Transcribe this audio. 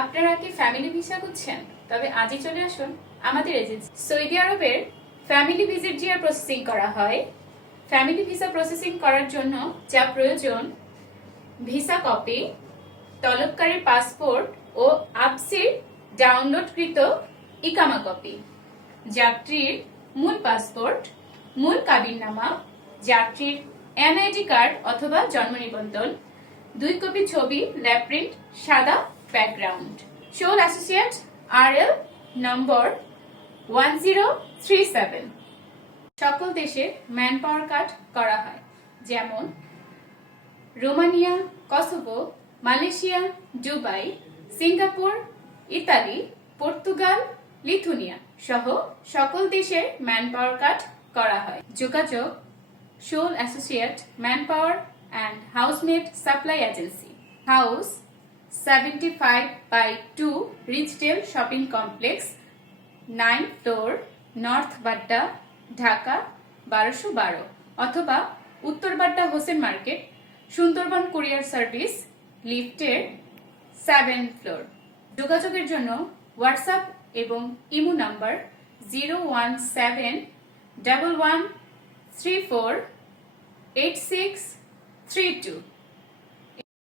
আপনারা কি family visa খুঁজছেন? তবে আজই চলে আসুন আমাদের এজেন্সি। সৌদি আরবের ফ্যামিলি ভিজিট জিআর প্রসেসিং করা হয়। ফ্যামিলি ভিসা প্রসেসিং করার জন্য যা প্রয়োজন: ভিসা কপি, তলবকারীর পাসপোর্ট ও আপসির ডাউনলোডকৃত ইকামা কপি, যাত্রীর মূল পাসপোর্ট, মূল কাবিননামা, যাত্রীর এনআইডি কার্ড অথবা জন্ম নিবন্ধন, 2 কপি ছবি, ল্যাব প্রিন্ট, সাদা ব্যাকগ্রাউন্ড। সোল অ্যাসোসিয়েট আরএল নম্বর 1037। সকল দেশের ম্যান পাওয়ার কার্ড করা হয়, যেমন Romania, Kosovo, Malaysia, Dubai, Singapore, Italy, Portugal, Lithuania সহ সকল দেশের ম্যান পাওয়ার কার্ড করা হয়। যোগাযোগ: sole associate man power and housemaid supply agency, house 75/2 Richdale shopping complex, 9 floor, north Badda, Dhaka 1212, অথবা উত্তর Badda Hossain market, Sundarban courier service, লিফটের 7 ফ্লোর। যোগাযোগের জন্য হোয়াটসঅ্যাপ এবং ইমো নাম্বার 01711348632।